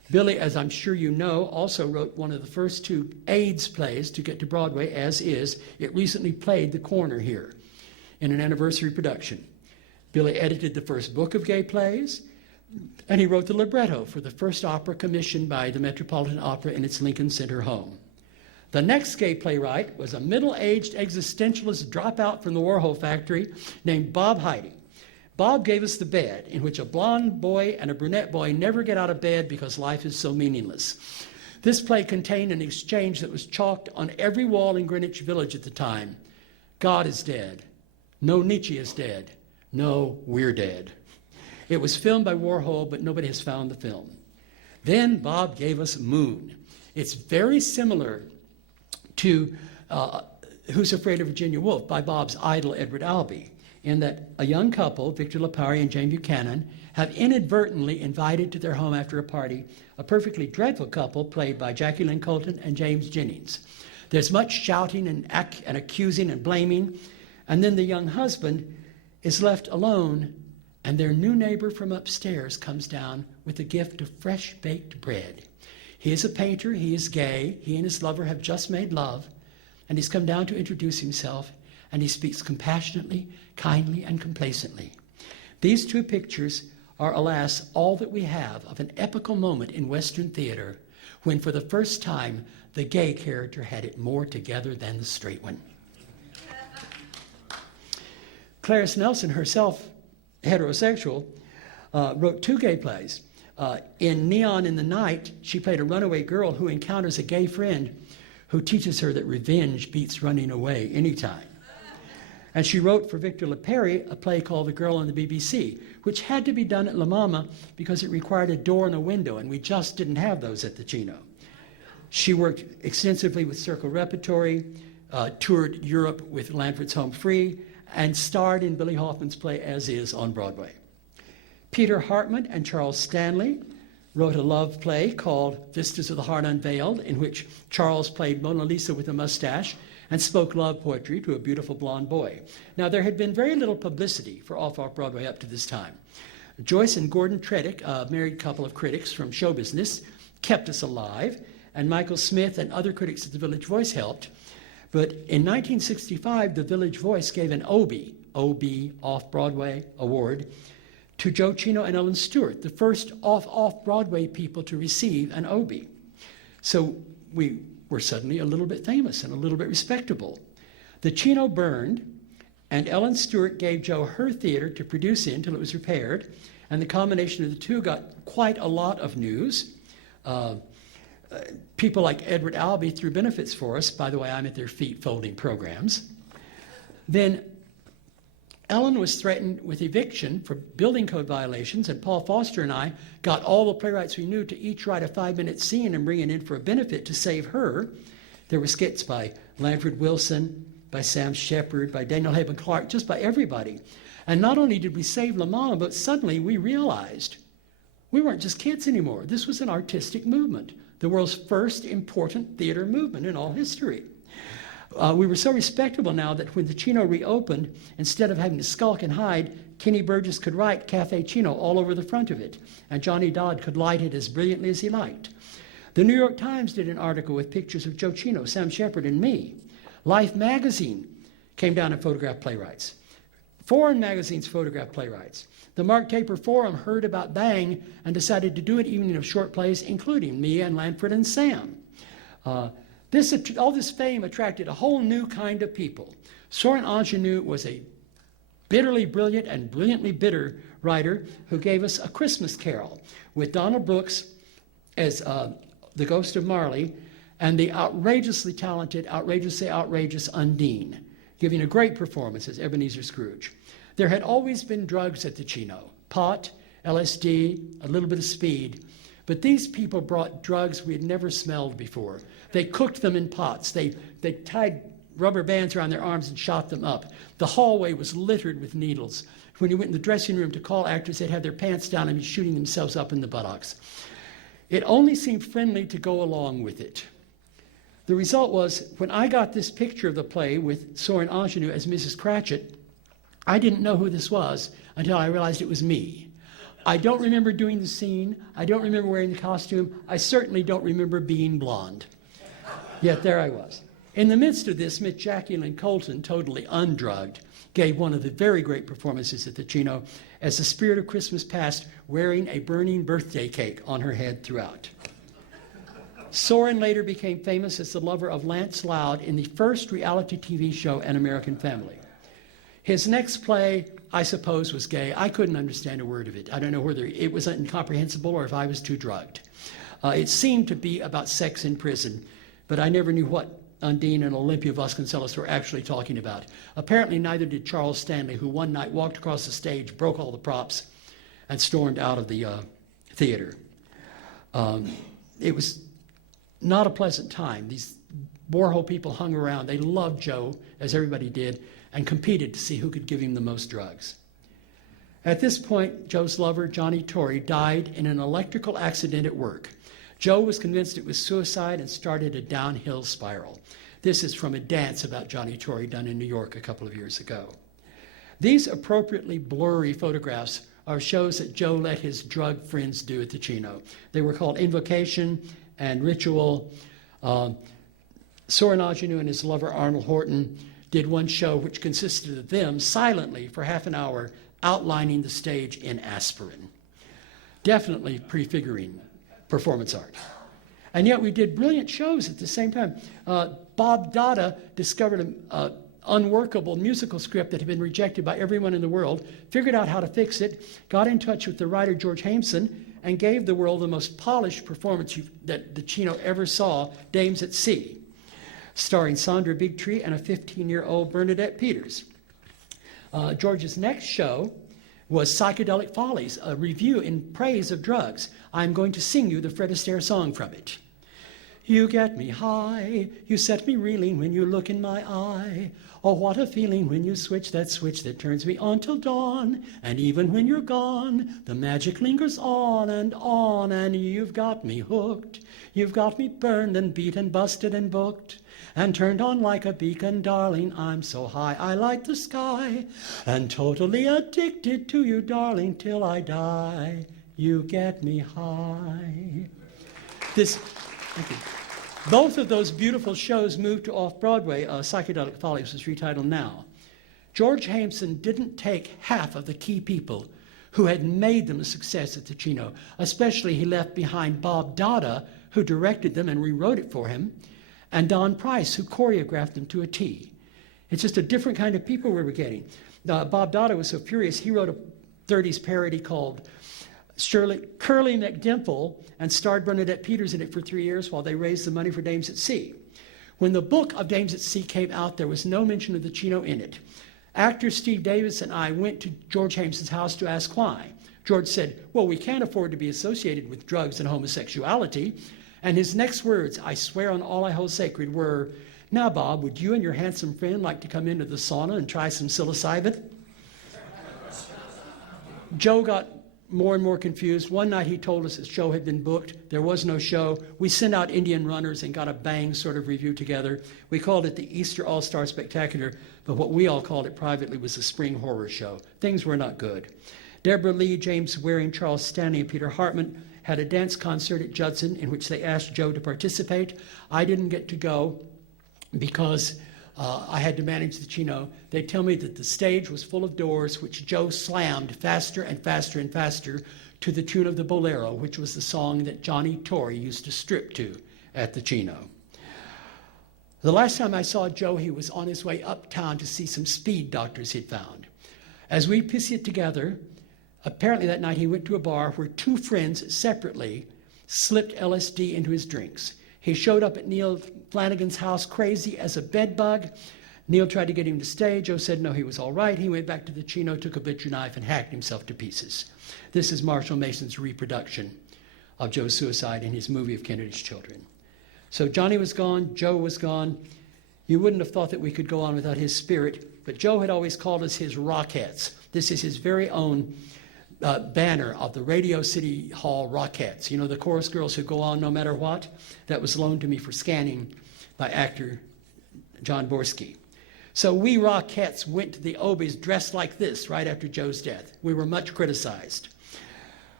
Billy, as I'm sure you know, also wrote one of the first two AIDS plays to get to Broadway, as is. It recently played the corner here in an anniversary production. Billy edited the first book of gay plays, and he wrote the libretto for the first opera commissioned by the Metropolitan Opera in its Lincoln Center home. The next gay playwright was a middle-aged existentialist dropout from the Warhol factory named Bob Heide. Bob gave us The Bed, in which a blonde boy and a brunette boy never get out of bed because life is so meaningless. This play contained an exchange that was chalked on every wall in Greenwich Village at the time. God is dead. No, Nietzsche is dead. No, we're dead. It was filmed by Warhol, but nobody has found the film. Then Bob gave us Moon. It's very similar to Who's Afraid of Virginia Woolf by Bob's idol Edward Albee, in that a young couple, Victor LaPari and Jane Buchanan, have inadvertently invited to their home after a party a perfectly dreadful couple played by Jackie Lynn Colton and James Jennings. There's much shouting and accusing and blaming, and then the young husband is left alone, and their new neighbor from upstairs comes down with a gift of fresh baked bread. He is a painter, he is gay, he and his lover have just made love, and he's come down to introduce himself, and he speaks compassionately, kindly, and complacently. These two pictures are, alas, all that we have of an epical moment in Western theater when, for the first time, the gay character had it more together than the straight one. Clarice Nelson, herself heterosexual, wrote two gay plays. In Neon in the Night, she played a runaway girl who encounters a gay friend who teaches her that revenge beats running away anytime. And she wrote for Victor LaPari a play called The Girl on the BBC, which had to be done at La Mama because it required a door and a window, and we just didn't have those at the Cino. She worked extensively with Circle Repertory, toured Europe with Lanford's Home Free, and starred in Billy Hoffman's play As Is on Broadway. Peter Hartman and Charles Stanley wrote a love play called Vistas of the Heart Unveiled, in which Charles played Mona Lisa with a mustache and spoke love poetry to a beautiful blonde boy. Now, there had been very little publicity for Off-Off Broadway up to this time. Joyce and Gordon Tredick, a married couple of critics from show business, kept us alive, and Michael Smith and other critics at the Village Voice helped. But in 1965, the Village Voice gave an OB, Off-Broadway Award, to Joe Cino and Ellen Stewart, the first off-Broadway people to receive an OB. So we were suddenly a little bit famous and a little bit respectable. The Cino burned, and Ellen Stewart gave Joe her theater to produce in till it was repaired, and the combination of the two got quite a lot of news. People like Edward Albee threw benefits for us. By the way, I'm at their feet folding programs. Then Ellen was threatened with eviction for building code violations, and Paul Foster and I got all the playwrights we knew to each write a 5-minute scene and bring it in for a benefit to save her. There were skits by Lanford Wilson, by Sam Shepard, by Daniel Haben Clark, just by everybody. And not only did we save La Mama, but suddenly we realized we weren't just kids anymore. This was an artistic movement, the world's first important theater movement in all history. We were so respectable now that when the Cino reopened, instead of having to skulk and hide, Kenny Burgess could write CAFFE CINO all over the front of it, and Johnny Dodd could light it as brilliantly as he liked. The New York Times did an article with pictures of Joe Cino, Sam Shepard, and me. Life magazine came down and photographed playwrights. Foreign magazines photographed playwrights. The Mark Taper Forum heard about Bang and decided to do an evening of short plays, including me and Lanford and Sam. All this fame attracted a whole new kind of people. Soren Ingenue was a bitterly brilliant and brilliantly bitter writer who gave us A Christmas Carol with Donald Brooks as the ghost of Marley and the outrageously talented, outrageously outrageous Undine, giving a great performance as Ebenezer Scrooge. There had always been drugs at the Cino, pot, LSD, a little bit of speed, but these people brought drugs we had never smelled before. They cooked them in pots. They tied rubber bands around their arms and shot them up. The hallway was littered with needles. When you went in the dressing room to call actors, they'd have their pants down and be shooting themselves up in the buttocks. It only seemed friendly to go along with it. The result was, when I got this picture of the play with Soren Ingenue as Mrs. Cratchit, I didn't know who this was until I realized it was me. I don't remember doing the scene. I don't remember wearing the costume. I certainly don't remember being blonde. Yet there I was. In the midst of this, Miss Jacqueline Colton, totally undrugged, gave one of the very great performances at the Cino as the spirit of Christmas passed, wearing a burning birthday cake on her head throughout. Soren later became famous as the lover of Lance Loud in the first reality TV show, An American Family. His next play, I suppose, was gay. I couldn't understand a word of it. I don't know whether it was incomprehensible or if I was too drugged. It seemed to be about sex in prison, but I never knew what Undine and Olympia Vasconcelos were actually talking about. Apparently neither did Charles Stanley, who one night walked across the stage, broke all the props, and stormed out of the theater. It was not a pleasant time. These Warhol people hung around. They loved Joe, as everybody did, and competed to see who could give him the most drugs. At this point, Joe's lover, Johnny Torrey, died in an electrical accident at work. Joe was convinced it was suicide and started a downhill spiral. This is from a dance about Johnny Torrey done in New York a couple of years ago. These appropriately blurry photographs are shows that Joe let his drug friends do at the Cino. They were called Invocation and Ritual. Soren Agnew and his lover Arnold Horton did one show which consisted of them silently for half an hour outlining the stage in aspirin. Definitely prefiguring performance art. And yet we did brilliant shows at the same time. Bob Dada discovered an unworkable musical script that had been rejected by everyone in the world, figured out how to fix it, got in touch with the writer George Hameson, and gave the world the most polished performance that the Cino ever saw, Dames at Sea, starring Sandra Bigtree and a 15-year-old Bernadette Peters. George's next show was Psychedelic Follies, a review in praise of drugs. I'm going to sing you the Fred Astaire song from it. You get me high, you set me reeling when you look in my eye. Oh, what a feeling when you switch that switch that turns me on till dawn. And even when you're gone, the magic lingers on, and you've got me hooked. You've got me burned and beat and busted and booked. And turned on like a beacon, darling, I'm so high I light the sky. And totally addicted to you, darling, till I die. You get me high. Thank you. Both of those beautiful shows moved to Off-Broadway. Psychedelic Follies was retitled Now. George Hameson didn't take half of the key people who had made them a success at the Cino. Especially he left behind Bob Dada, who directed them and rewrote it for him, and Don Price, who choreographed them to a T. It's just a different kind of people we were getting. Bob Dada was so furious, he wrote a 30s parody called Curly McDimple and starred Bernadette Peters in it for 3 years while they raised the money for Dames at Sea. When the book of Dames at Sea came out, there was no mention of the Cino in it. Actor Steve Davis and I went to George Hameson's house to ask why. George said, well, we can't afford to be associated with drugs and homosexuality. And his next words, I swear on all I hold sacred, were, now, Bob, would you and your handsome friend like to come into the sauna and try some psilocybin? Joe got more and more confused. One night he told us his show had been booked. There was no show. We sent out Indian runners and got a bang sort of review together. We called it the Easter All-Star Spectacular, but what we all called it privately was the Spring Horror Show. Things were not good. Deborah Lee, James Waring, Charles Stanley, and Peter Hartman had a dance concert at Judson in which they asked Joe to participate. I didn't get to go because I had to manage the Cino. They tell me that the stage was full of doors, which Joe slammed faster and faster and faster to the tune of the Bolero, which was the song that Johnny Torrey used to strip to at the Cino. The last time I saw Joe, he was on his way uptown to see some speed doctors he'd found. As we pieced it together, apparently that night he went to a bar where two friends separately slipped LSD into his drinks. He showed up at Neil Flanagan's house crazy as a bedbug. Neil tried to get him to stay. Joe said no, he was all right. He went back to the Cino, took a butcher knife, and hacked himself to pieces. This is Marshall Mason's reproduction of Joe's suicide in his movie of Kennedy's Children. So Johnny was gone. Joe was gone. You wouldn't have thought that we could go on without his spirit, but Joe had always called us his Rockettes. This is his very own banner of the Radio City Hall Rockettes. You know, the chorus girls who go on no matter what? That was loaned to me for scanning by actor John Borsky. So we Rockettes went to the Obies dressed like this right after Joe's death. We were much criticized.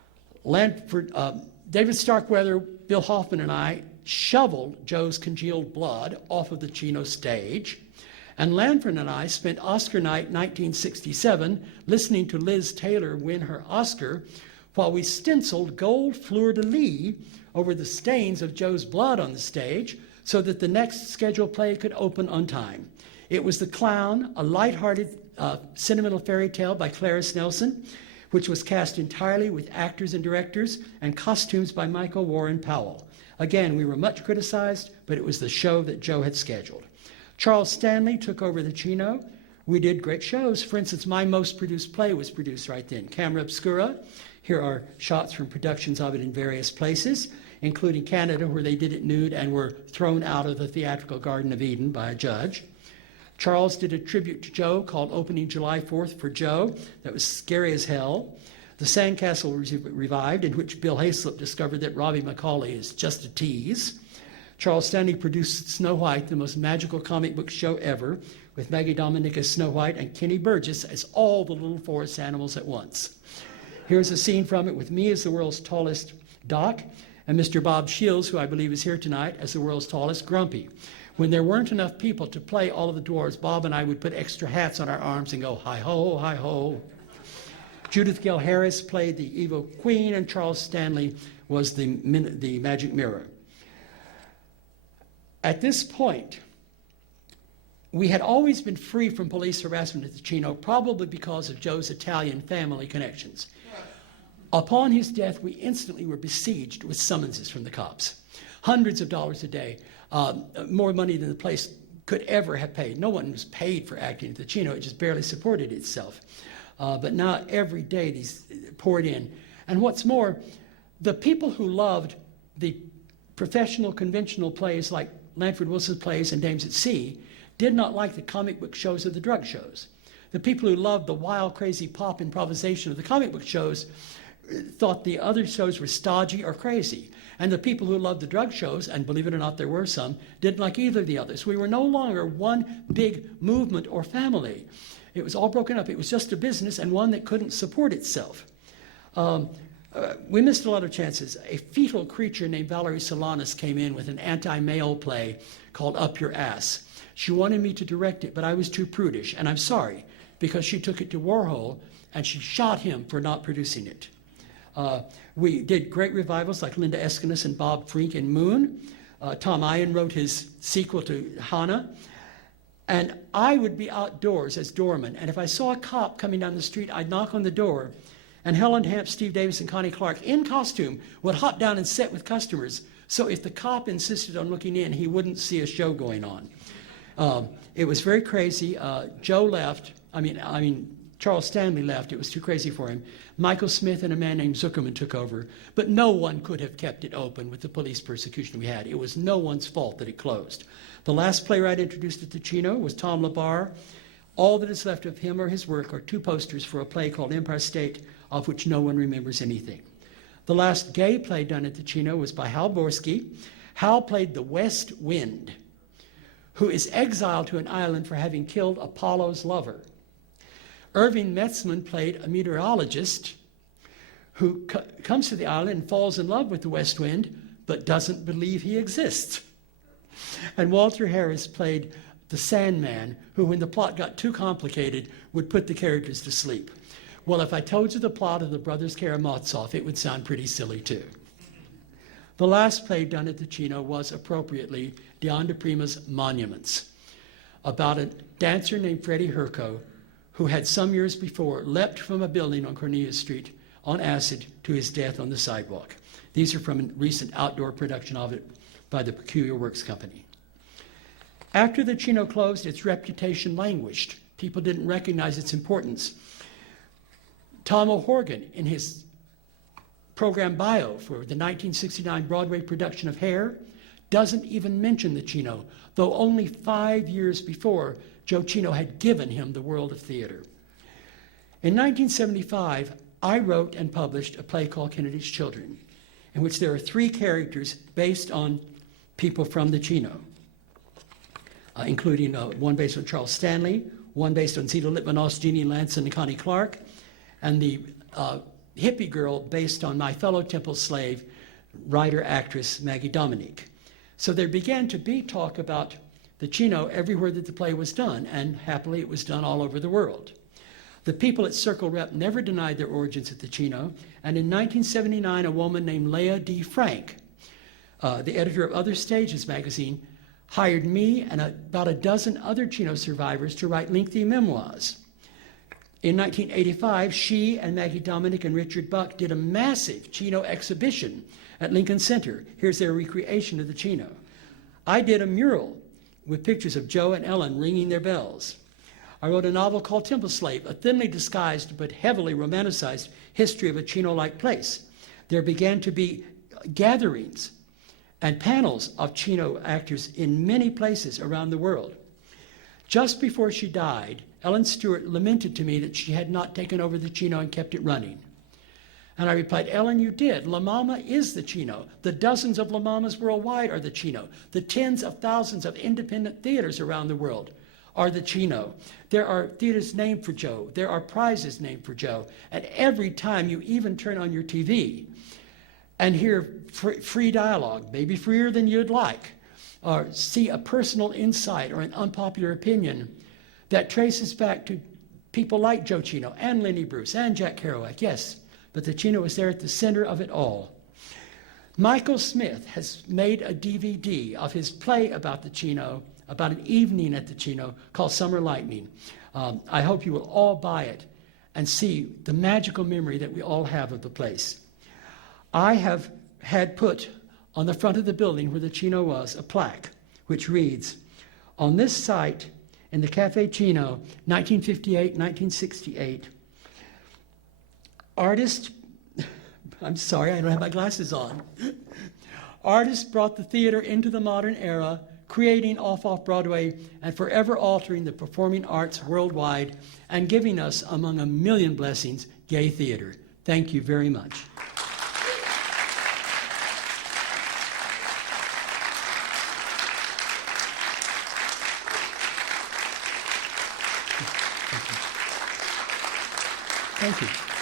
David Starkweather, Bill Hoffman, and I shoveled Joe's congealed blood off of the Cino stage. And Lanford and I spent Oscar night 1967 listening to Liz Taylor win her Oscar while we stenciled gold fleur-de-lis over the stains of Joe's blood on the stage so that the next scheduled play could open on time. It was The Clown, a lighthearted sentimental fairy tale by Clarice Nelson, which was cast entirely with actors and directors and costumes by Michael Warren Powell. Again, we were much criticized, but it was the show that Joe had scheduled. Charles Stanley took over the Cino. We did great shows. For instance, my most produced play was produced right then, Camera Obscura. Here are shots from productions of it in various places, including Canada, where they did it nude and were thrown out of the theatrical Garden of Eden by a judge. Charles did a tribute to Joe called Opening July 4th for Joe. That was scary as hell. The Sandcastle was revived, in which Bill Hayslip discovered that Robbie Macaulay is just a tease. Charles Stanley produced Snow White, the most magical comic book show ever, with Maggie Dominic as Snow White and Kenny Burgess as all the little forest animals at once. Here's a scene from it with me as the world's tallest Doc, and Mr. Bob Shields, who I believe is here tonight, as the world's tallest Grumpy. When there weren't enough people to play all of the dwarves, Bob and I would put extra hats on our arms and go, hi-ho, hi-ho. Judith Gill Harris played the evil queen, and Charles Stanley was the magic mirror. At this point, we had always been free from police harassment at the Cino, probably because of Joe's Italian family connections. Upon his death, we instantly were besieged with summonses from the cops. Hundreds of dollars a day, more money than the place could ever have paid. No one was paid for acting at the Cino. It just barely supported itself. But now every day these poured in. And what's more, the people who loved the professional, conventional plays like Lanford Wilson's plays and Dames at Sea did not like the comic book shows or the drug shows. The people who loved the wild, crazy pop improvisation of the comic book shows thought the other shows were stodgy or crazy. And the people who loved the drug shows, and believe it or not, there were some, didn't like either of the others. We were no longer one big movement or family. It was all broken up. It was just a business, and one that couldn't support itself. We missed a lot of chances. A fetal creature named Valerie Solanas came in with an anti-male play called Up Your Ass. She wanted me to direct it, but I was too prudish, and I'm sorry, because she took it to Warhol, and she shot him for not producing it. We did great revivals like Linda Eskenes and Bob Frink in Moon. Tom Ian wrote his sequel to Hannah. And I would be outdoors as doorman, and if I saw a cop coming down the street, I'd knock on the door, and Helen Hamp, Steve Davis, and Connie Clark, in costume, would hop down and sit with customers. So if the cop insisted on looking in, he wouldn't see a show going on. It was very crazy. Joe left. Charles Stanley left. It was too crazy for him. Michael Smith and a man named Zuckerman took over. But no one could have kept it open with the police persecution we had. It was no one's fault that it closed. The last playwright introduced at the Cino was Tom LaBarre. All that is left of him or his work are two posters for a play called Empire State, of which no one remembers anything. The last gay play done at the Cino was by Hal Borsky. Hal played the West Wind, who is exiled to an island for having killed Apollo's lover. Irving Metzman played a meteorologist who comes to the island and falls in love with the West Wind, but doesn't believe he exists. And Walter Harris played the Sandman, who, when the plot got too complicated, would put the characters to sleep. Well, if I told you the plot of the Brothers Karamazov, it would sound pretty silly too. The last play done at the Cino was, appropriately, Dion de Prima's Monuments, about a dancer named Freddie Herco, who had some years before leapt from a building on Cornelia Street on acid to his death on the sidewalk. These are from a recent outdoor production of it by the Peculiar Works Company. After the Cino closed, its reputation languished. People didn't recognize its importance. Tom O'Horgan, in his program bio for the 1969 Broadway production of Hair, doesn't even mention the Cino, though only 5 years before, Joe Cino had given him the world of theater. In 1975, I wrote and published a play called Kennedy's Children, in which there are 3 characters based on people from the Cino, including one based on Charles Stanley, one based on Zita Litmanos, Jeannie Lanson, and Connie Clark, and the hippie girl based on my fellow temple slave, writer-actress Maggie Dominique. So there began to be talk about the Cino everywhere that the play was done, and happily it was done all over the world. The people at Circle Rep never denied their origins at the Cino, and in 1979, a woman named Leah D. Frank, the editor of Other Stages magazine, hired me and about a dozen other Cino survivors to write lengthy memoirs. In 1985, she and Maggie Dominic and Richard Buck did a massive Cino exhibition at Lincoln Center. Here's their recreation of the Cino. I did a mural with pictures of Joe and Ellen ringing their bells. I wrote a novel called Temple Slave, a thinly disguised but heavily romanticized history of a Chino-like place. There began to be gatherings and panels of Cino actors in many places around the world. Just before she died, Ellen Stewart lamented to me that she had not taken over the Cino and kept it running. And I replied, Ellen, you did. La Mama is the Cino. The dozens of La Mamas worldwide are the Cino. The tens of thousands of independent theaters around the world are the Cino. There are theaters named for Joe. There are prizes named for Joe. And every time you even turn on your TV and hear free dialogue, maybe freer than you'd like, or see a personal insight or an unpopular opinion that traces back to people like Joe Cino and Lenny Bruce and Jack Kerouac, yes, but the Cino was there at the center of it all. Michael Smith has made a DVD of his play about the Cino, about an evening at the Cino, called Summer Lightning. I hope you will all buy it and see the magical memory that we all have of the place. I have had put on the front of the building where the Cino was a plaque which reads, on this site in the Caffe Cino, 1958-1968, artist, I'm sorry, I don't have my glasses on. Artists brought the theater into the modern era, creating Off-Off Broadway and forever altering the performing arts worldwide and giving us, among a million blessings, gay theater. Thank you very much. Thank you.